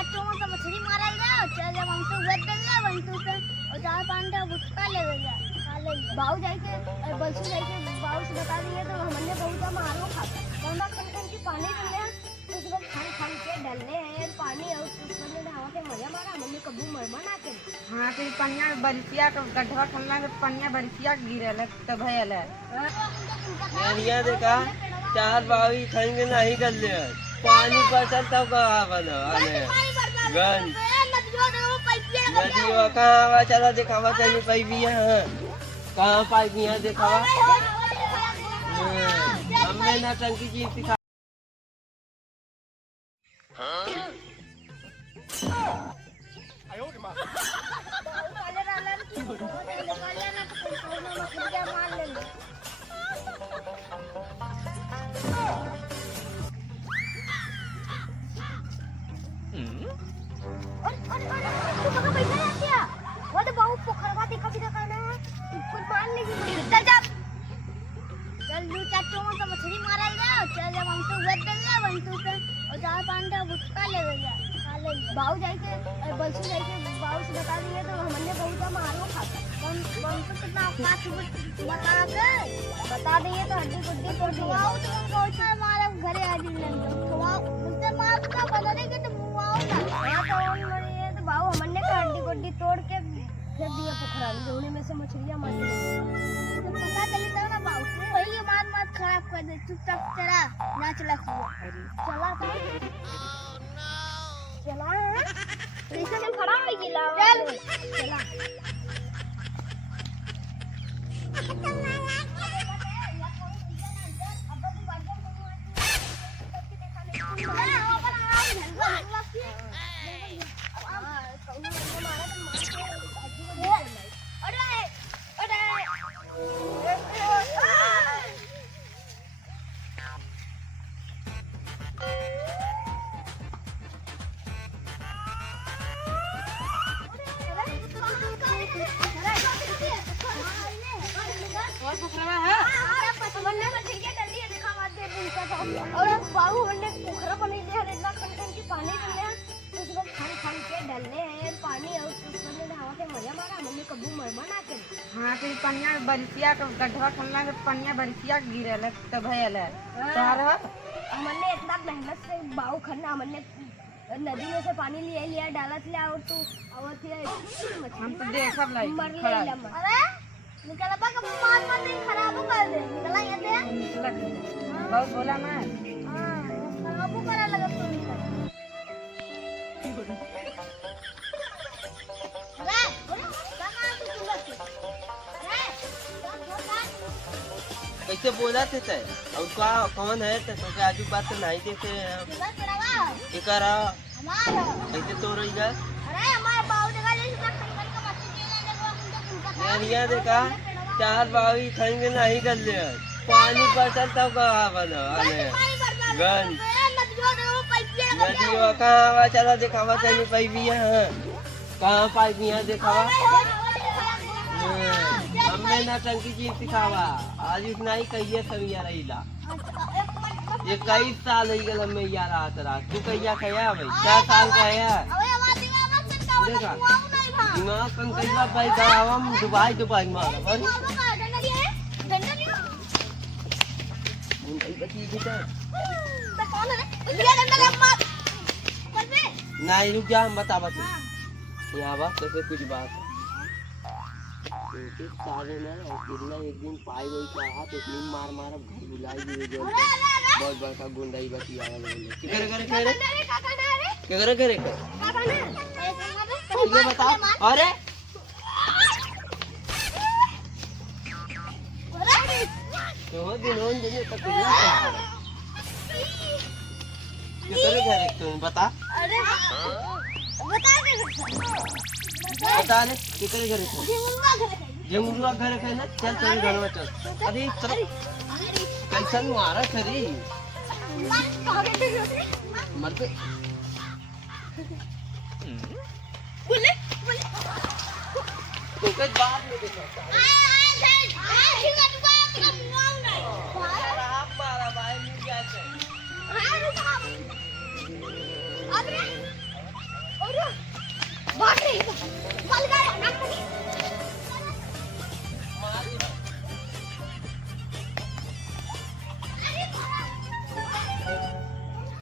चाचू में तो मछली मारल जाओ चल जब हम तो वेट दे ले वन टू से और चार पांच टा बुटका ले जा काले बाऊ जाई के बलसू जाई के बाऊ से बता दिए तो हमने बहुत मारो खाता कौन कंकन की पानी डाले उस वक्त खान खान के डालने हैं पानी और उसमें हवा के मजा मारा हमने कबू मरमन आके हां तो पनिया बरसिया का गड्ढा खनला के पनिया बरसिया गिरल त भयल है यारिया देखा चार बावी खंगे नहीं कर ले पानी पसल तब कहाँ बना गन नदियों कहाँ आवा चला दिखावा तनी पाइपिया कहाँ पाइपिया दिखावा हमने ना टंकी चीज सिखा मछली मारल जाओ चल जब हम तो वेट दे ले वन टू से और चार पांच टा बुटका ले जा काले बाऊ जाई के बलसू जाई के बाऊ से बता दिए तो हमने बहुत मारो खाता कौन कौन तो कितना काट बता दिए तो हड्डी गुड्डी तोड़ दिए बाऊ तो बहुत मारे घरे आ दिन बाऊ मुझसे मार का बदले के तो मुआओ ना हां तो और मरी है तो बाऊ हमने हड्डी गुड्डी तोड़ के फेंक दिया पोखरा में जोने में से मछलियां मार दी तो पता चली तो ना बाऊ वही मार मार खराब कर दे चुपचाप चला ना चला चला चला ऐसे में खड़ा हो गया चल चला और बाबू हमने पोखरा बना लिया इतना खन की पानी डाले उस वक्त खान खान के डालने हैं पानी और उसमें हवा के मजा मारा हमने कबू मरमन आके हां तो पनिया बरसिया का गड्ढा खनला के पनिया बरसिया गिरल त भयल है तार हमने इतना मेहनत से बाऊ खन्ना हमने नदी में से पानी लिया डालत ले और तू आवत है हम तो देखब लाई मर ले अरे निकल बा का मार मार नहीं खराब कर दे निकला ये दे बहुत बोला मैं हां खराब करा लगा तू अरे कहां तू कैसे बोला थे तय और का कौन है तो के आजू बात तो नहीं देते ये करा हमारा कैसे तो रही गए अरे हमारे बाऊ जगह ले सकते कंकन का मछली लेने को हम यारिया देखा चार बावी खंगे नहीं कर ले पानी पसल तब कहाँ बना गन नदियों कहाँ आवा चला दिखावा तनी पाइपिया कहाँ पाइपिया दिखावा हमने ना टंकी चीज सिखावा आज इतना ही कहिए सब यार इला ये कई साल ही गल में यार आता रहा तू कहिया कहिया भाई 4 साल का है देखा दिमाग कम कहिया भाई हम दुबई मार और नहीं रुक जा हम बता यहाँ बात कैसे कुछ बात सारे ना कितना एक दिन पाई गई कहा तो इतनी मार घर बुलाई दी बहुत बड़का गुंडाई बची आया करे ये बता अरे तो दिन तक करे घर तुम बता बता रे कितने घर जमुआ घर है ना चल चल घर में चल अरे चल कैसन मारा खरी मर पे बोले तो के बाद में देखो मारा भाई मिल गया बल गया